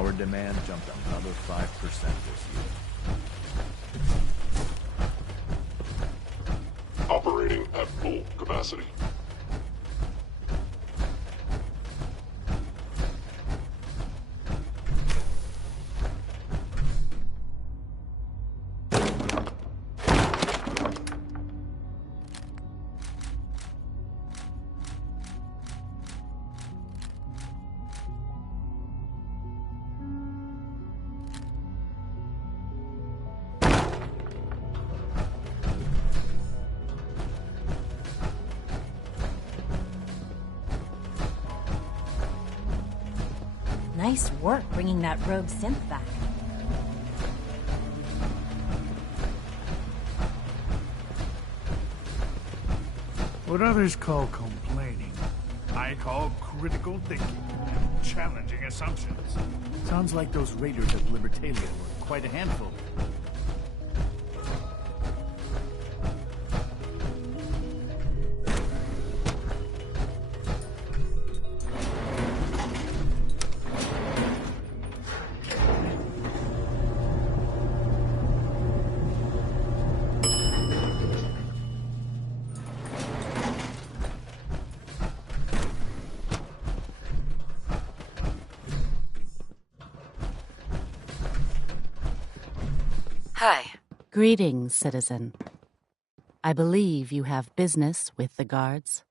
power demand jumped another 5% this year. Operating at full capacity. Nice work bringing that rogue synth back. What others call complaining, I call critical thinking, challenging assumptions. Sounds like those raiders at Libertalia were quite a handful. Hi. Greetings, citizen. I believe you have business with the guards.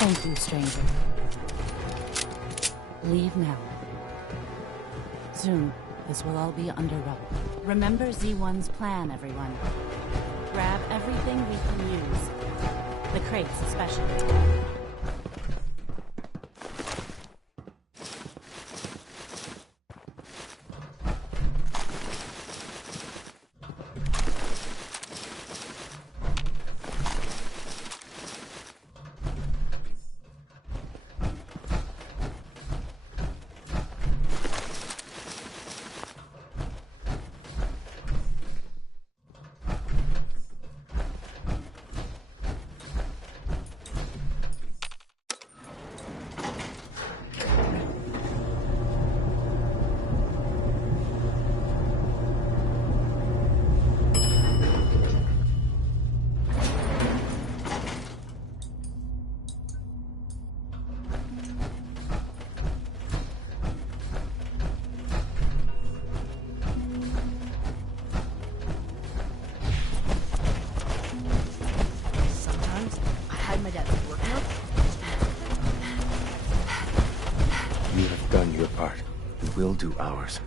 Thank you, stranger. Leave now. Soon, this will all be under rubble. Remember Z1's plan, everyone. Grab everything we can use. The crates especially. You have done your part. We will do ours.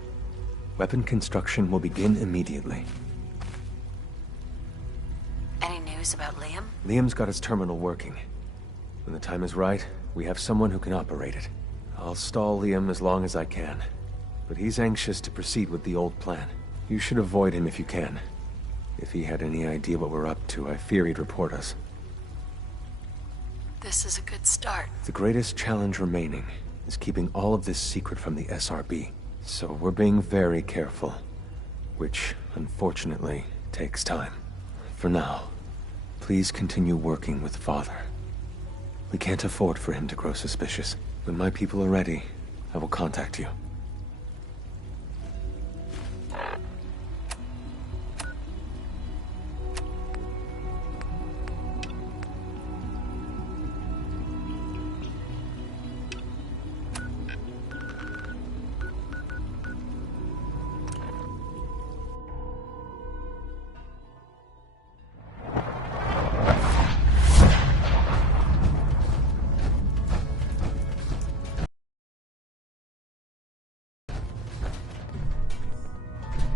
Weapon construction will begin immediately. Any news about Liam? Liam's got his terminal working. When the time is right, we have someone who can operate it. I'll stall Liam as long as I can. But he's anxious to proceed with the old plan. You should avoid him if you can. If he had any idea what we're up to, I fear he'd report us. This is a good start. The greatest challenge remaining is keeping all of this secret from the SRB. So we're being very careful, which, unfortunately, takes time. For now, please continue working with Father. We can't afford for him to grow suspicious. When my people are ready, I will contact you.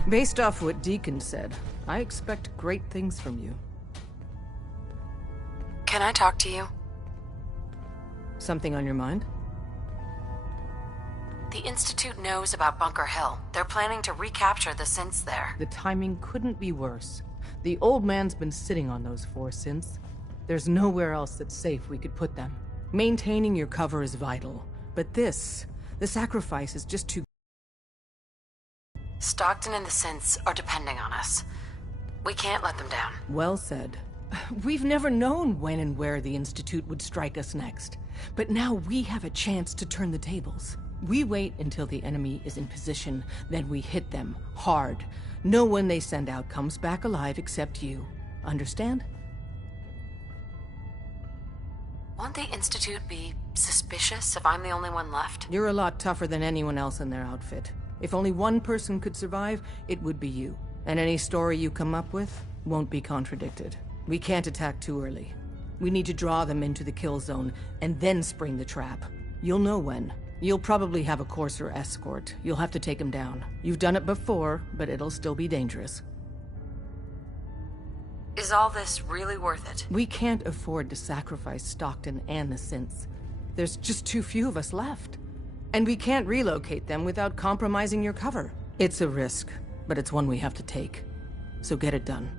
Based off what Deacon said, I expect great things from you. Can I talk to you? Something on your mind? The Institute knows about Bunker Hill. They're planning to recapture the synths there. The timing couldn't be worse. The old man's been sitting on those 4 synths. There's nowhere else that's safe we could put them. Maintaining your cover is vital. But the sacrifice is just too... Stockton and the synths are depending on us. We can't let them down. Well said. We've never known when and where the Institute would strike us next. But now we have a chance to turn the tables. We wait until the enemy is in position, then we hit them hard. No one they send out comes back alive except you. Understand? Won't the Institute be suspicious if I'm the only one left? You're a lot tougher than anyone else in their outfit. If only one person could survive, it would be you. And any story you come up with won't be contradicted. We can't attack too early. We need to draw them into the kill zone, and then spring the trap. You'll know when. You'll probably have a Courser escort. You'll have to take him down. You've done it before, but it'll still be dangerous. Is all this really worth it? We can't afford to sacrifice Stockton and the synths. There's just too few of us left. And we can't relocate them without compromising your cover. It's a risk, but it's one we have to take. So get it done.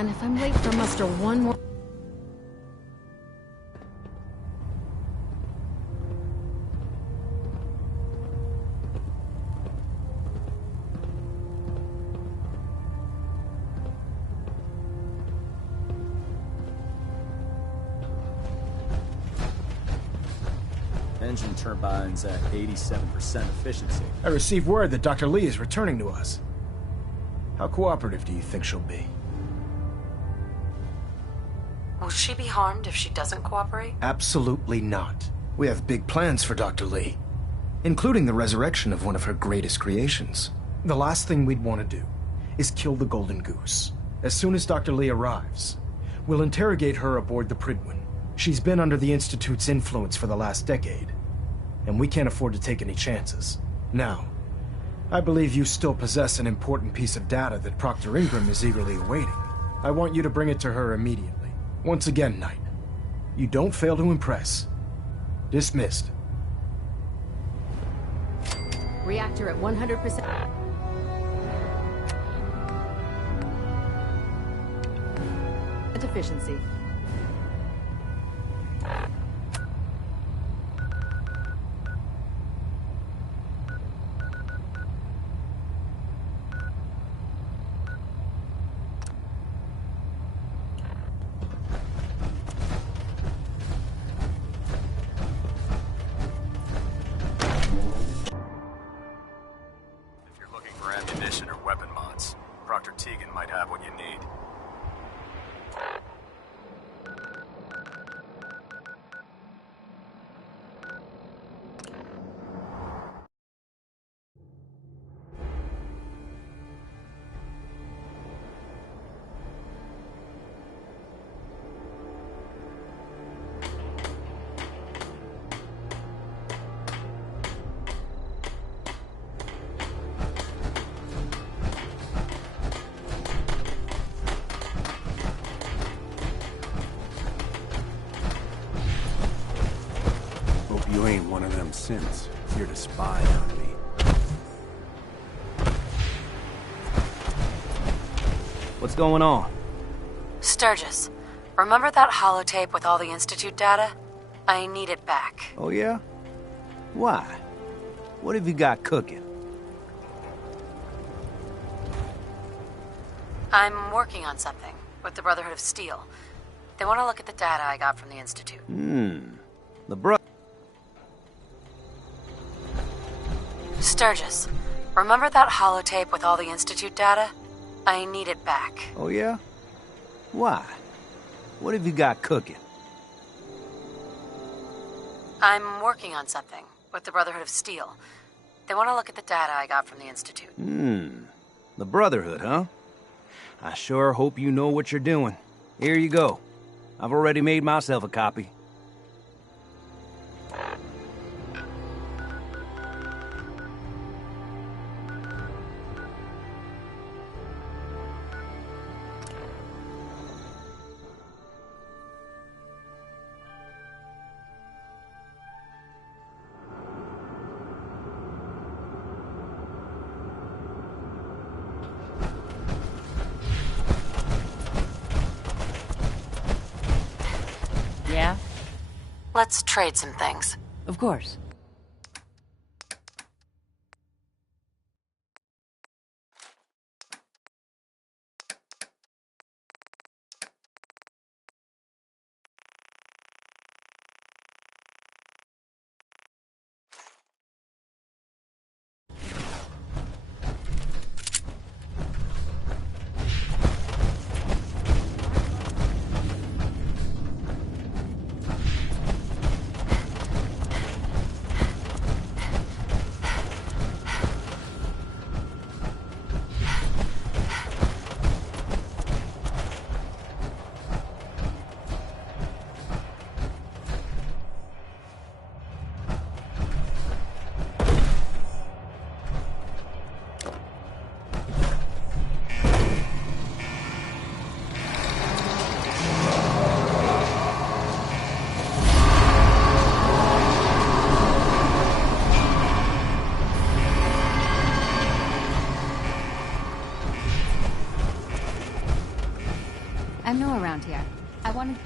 If I'm late for muster one more... Engine turbines at 87% efficiency. I received word that Dr. Lee is returning to us. How cooperative do you think she'll be? Will she be harmed if she doesn't cooperate? Absolutely not. We have big plans for Dr. Lee, including the resurrection of one of her greatest creations. The last thing we'd want to do is kill the Golden Goose. As soon as Dr. Lee arrives, we'll interrogate her aboard the Prydwen. She's been under the Institute's influence for the last decade, and we can't afford to take any chances. Now, I believe you still possess an important piece of data that Proctor Ingram is eagerly awaiting. I want you to bring it to her immediately. Once again, Knight, you don't fail to impress. Dismissed. Reactor at 100%. Efficiency. Ammunition or weapon mods. Proctor Tegan might have what you need. You ain't one of them synths, here to spy on me. What's going on? Sturgis, remember that holotape with all the Institute data? I need it back. Oh yeah? Why? What have you got cooking? I'm working on something with the Brotherhood of Steel. They want to look at the data I got from the Institute. The Sturgis, remember that holotape with all the Institute data? I need it back. Oh, yeah? Why? What have you got cooking? I'm working on something with the Brotherhood of Steel. They want to look at the data I got from the Institute. The Brotherhood, huh? I sure hope you know what you're doing. Here you go. I've already made myself a copy. Yeah? Let's trade some things. Of course. I'm new around here. I wanted...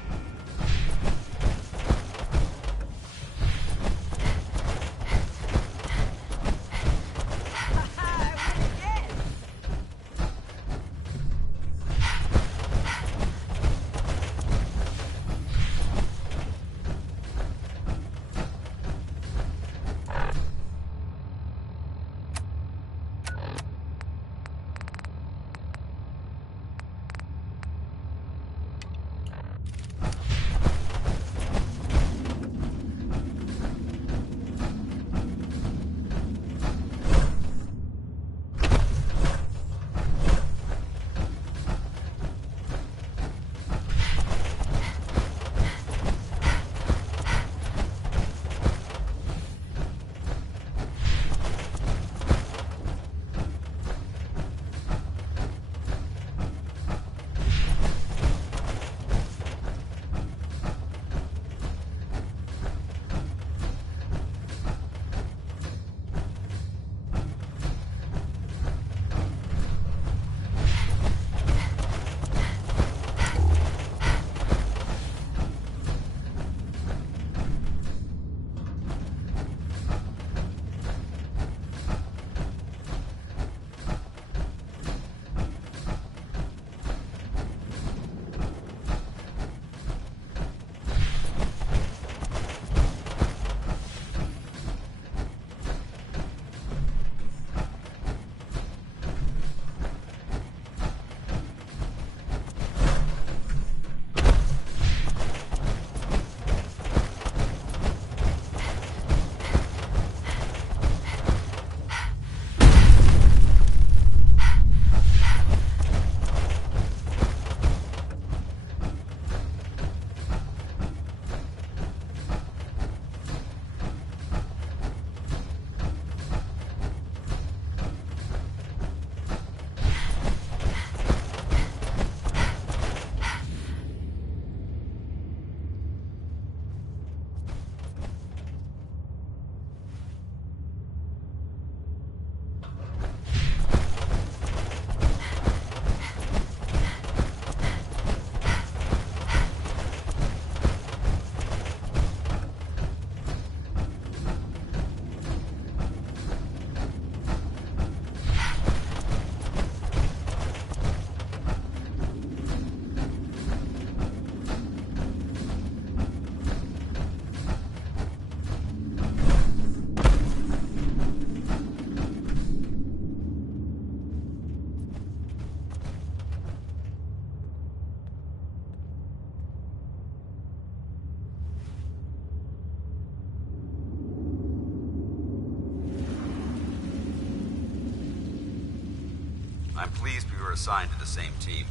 I'm pleased we were assigned to the same team.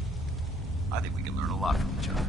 I think we can learn a lot from each other.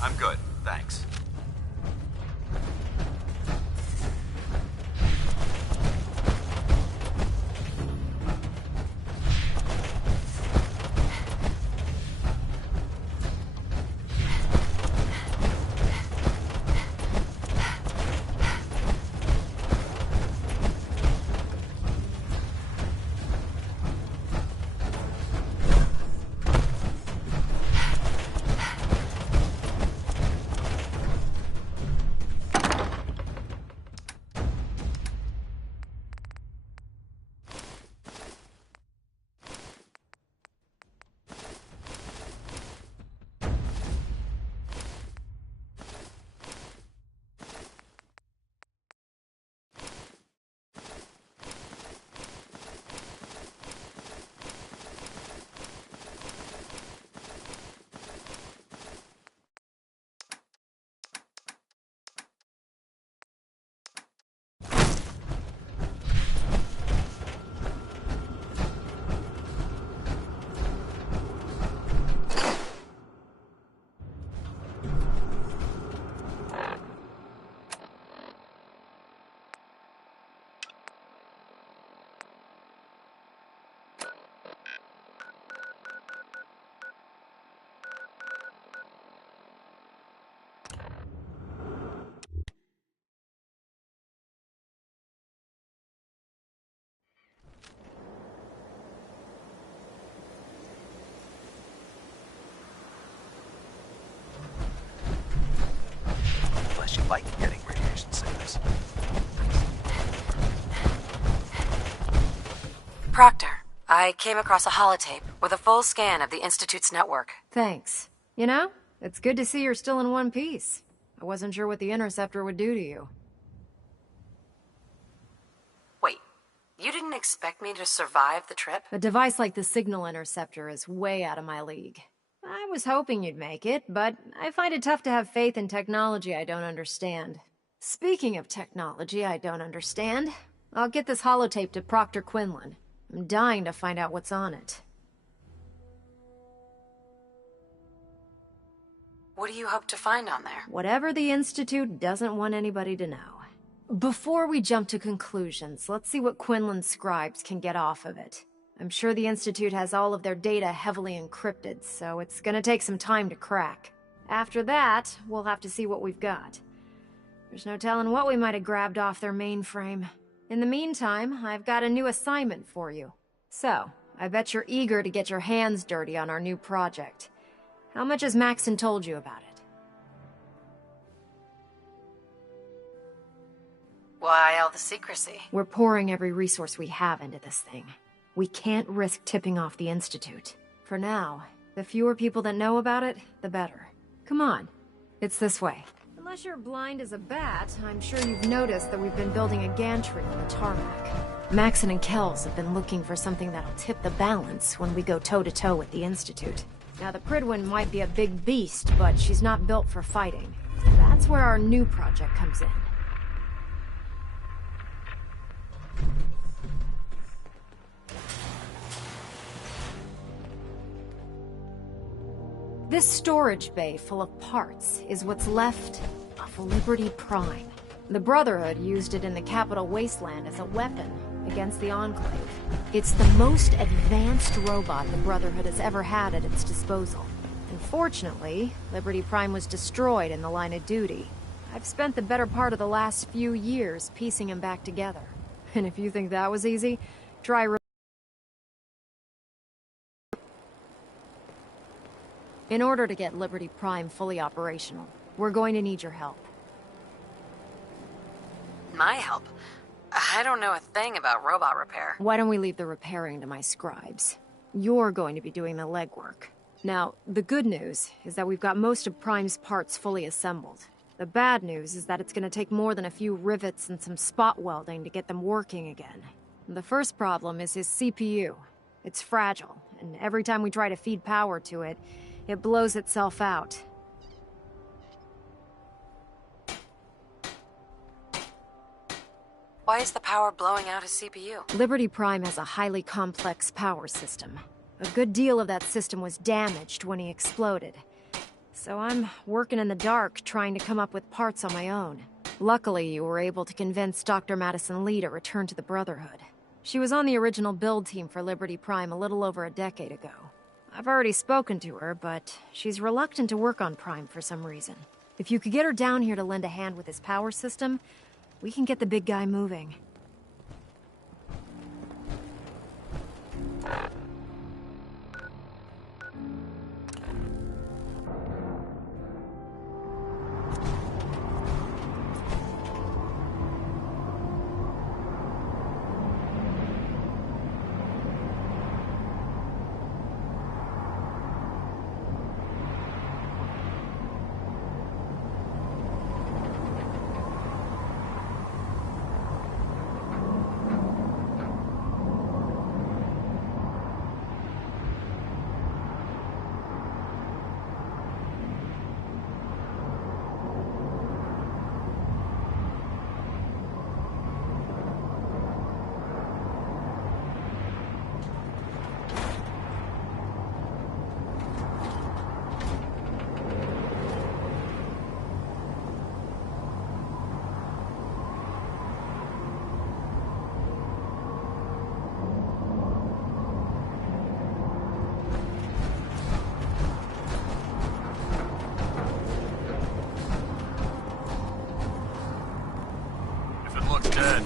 I'm good, thanks. Unless you like getting radiation sickness. Proctor, I came across a holotape with a full scan of the Institute's network. Thanks. You know, it's good to see you're still in one piece. I wasn't sure what the Interceptor would do to you. Wait, you didn't expect me to survive the trip? A device like the Signal Interceptor is way out of my league. I was hoping you'd make it, but I find it tough to have faith in technology I don't understand. Speaking of technology I don't understand, I'll get this holotape to Proctor Quinlan. I'm dying to find out what's on it. What do you hope to find on there? Whatever the Institute doesn't want anybody to know. Before we jump to conclusions, let's see what Quinlan's scribes can get off of it. I'm sure the Institute has all of their data heavily encrypted, so it's gonna take some time to crack. After that, we'll have to see what we've got. There's no telling what we might have grabbed off their mainframe. In the meantime, I've got a new assignment for you. So, I bet you're eager to get your hands dirty on our new project. How much has Maxon told you about it? Why all the secrecy? We're pouring every resource we have into this thing. We can't risk tipping off the Institute. For now, The fewer people that know about it, the better. Come on. It's this way. Unless you're blind as a bat, I'm sure you've noticed that we've been building a gantry on the tarmac. Maxon and Kells have been looking for something that'll tip the balance when we go toe-to-toe with the Institute. Now, the Prydwen might be a big beast, but she's not built for fighting. That's where our new project comes in. This storage bay full of parts is what's left of Liberty Prime. The Brotherhood used it in the Capital Wasteland as a weapon against the Enclave. It's the most advanced robot the Brotherhood has ever had at its disposal. Unfortunately, Liberty Prime was destroyed in the line of duty. I've spent the better part of the last few years piecing him back together. And if you think that was easy, try... In order to get Liberty Prime fully operational, we're going to need your help. My help? I don't know a thing about robot repair. Why don't we leave the repairing to my scribes? You're going to be doing the legwork. Now, the good news is that we've got most of Prime's parts fully assembled. The bad news is that it's going to take more than a few rivets and some spot welding to get them working again. The first problem is his CPU. It's fragile, and every time we try to feed power to it, it blows itself out. Why is the power blowing out his CPU? Liberty Prime has a highly complex power system. A good deal of that system was damaged when he exploded. So I'm working in the dark, trying to come up with parts on my own. Luckily, you were able to convince Dr. Madison Lee to return to the Brotherhood. She was on the original build team for Liberty Prime a little over a decade ago. I've already spoken to her, but she's reluctant to work on Prime for some reason. If you could get her down here to lend a hand with his power system, we can get the big guy moving. Dead.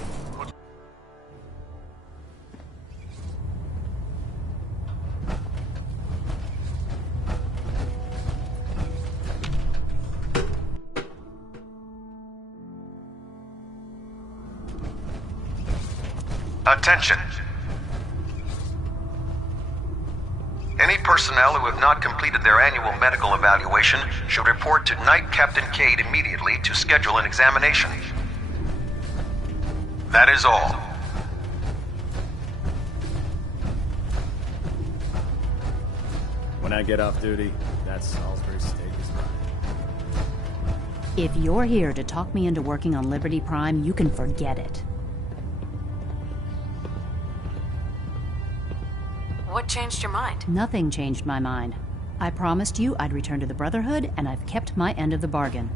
Attention. Any personnel who have not completed their annual medical evaluation should report to Knight Captain Cade immediately to schedule an examination. That is all. When I get off duty, that's Salisbury steak is mine. If you're here to talk me into working on Liberty Prime, you can forget it. What changed your mind? Nothing changed my mind. I promised you I'd return to the Brotherhood, and I've kept my end of the bargain.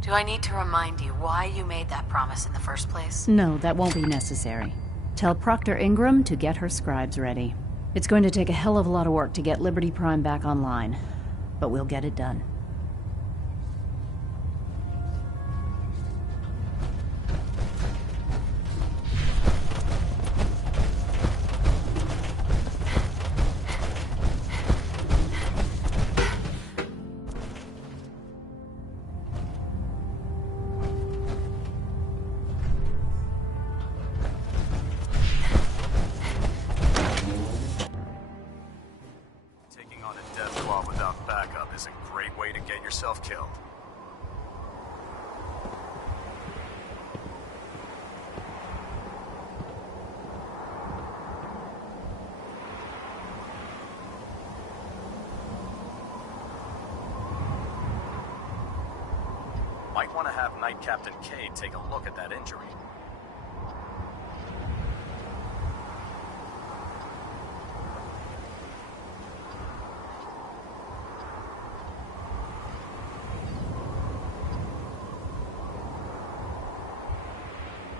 Do I need to remind you why you made that promise in the first place? No, that won't be necessary. Tell Proctor Ingram to get her scribes ready. It's going to take a hell of a lot of work to get Liberty Prime back online, but we'll get it done. yourself killed. Might want to have Knight Captain Cade take a look at that injury.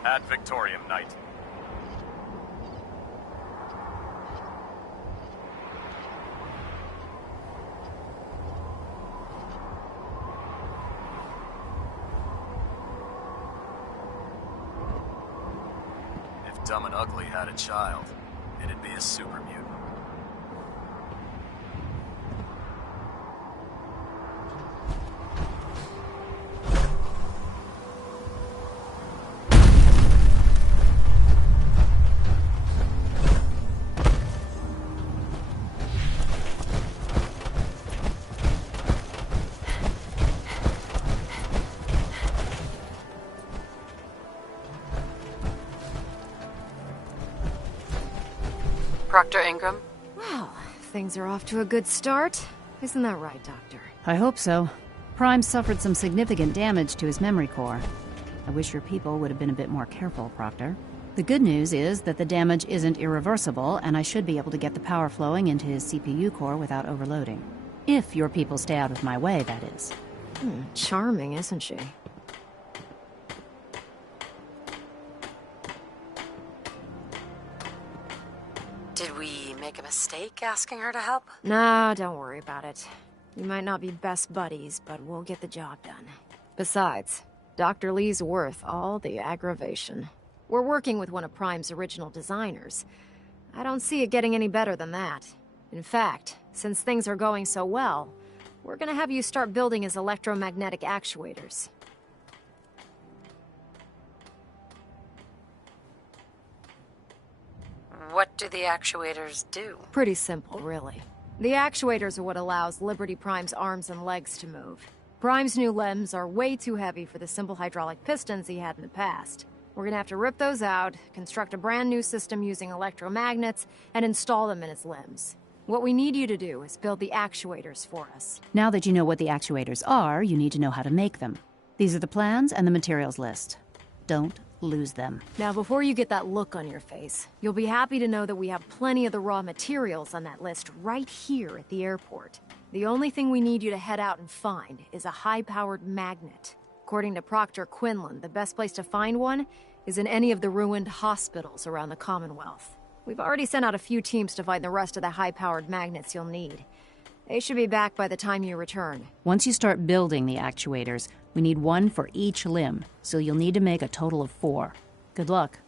Ad Victoriam, Knight. If Dumb and Ugly had a child, it'd be a super mutant. Proctor Ingram? Well, things are off to a good start. Isn't that right, Doctor? I hope so. Prime suffered some significant damage to his memory core. I wish your people would have been a bit more careful, Proctor. The good news is that the damage isn't irreversible, and I should be able to get the power flowing into his CPU core without overloading. If your people stay out of my way, that is. Charming, isn't she? Did we make a mistake asking her to help? Nah, don't worry about it. We might not be best buddies, but we'll get the job done. Besides, Dr. Lee's worth all the aggravation. We're working with one of Prime's original designers. I don't see it getting any better than that. In fact, since things are going so well, we're gonna have you start building his electromagnetic actuators. What do the actuators do? Pretty simple, really. The actuators are what allows Liberty Prime's arms and legs to move. Prime's new limbs are way too heavy for the simple hydraulic pistons he had in the past. We're gonna have to rip those out, construct a brand new system using electromagnets, and install them in his limbs. What we need you to do is build the actuators for us. Now that you know what the actuators are, you need to know how to make them. These are the plans and the materials list. Don't lose them. Now, before you get that look on your face, you'll be happy to know that we have plenty of the raw materials on that list right here at the airport. The only thing we need you to head out and find is a high-powered magnet. According to Proctor Quinlan, the best place to find one is in any of the ruined hospitals around the Commonwealth. We've already sent out a few teams to find the rest of the high-powered magnets you'll need. They should be back by the time you return. Once you start building the actuators, we need one for each limb, so you'll need to make a total of 4. Good luck.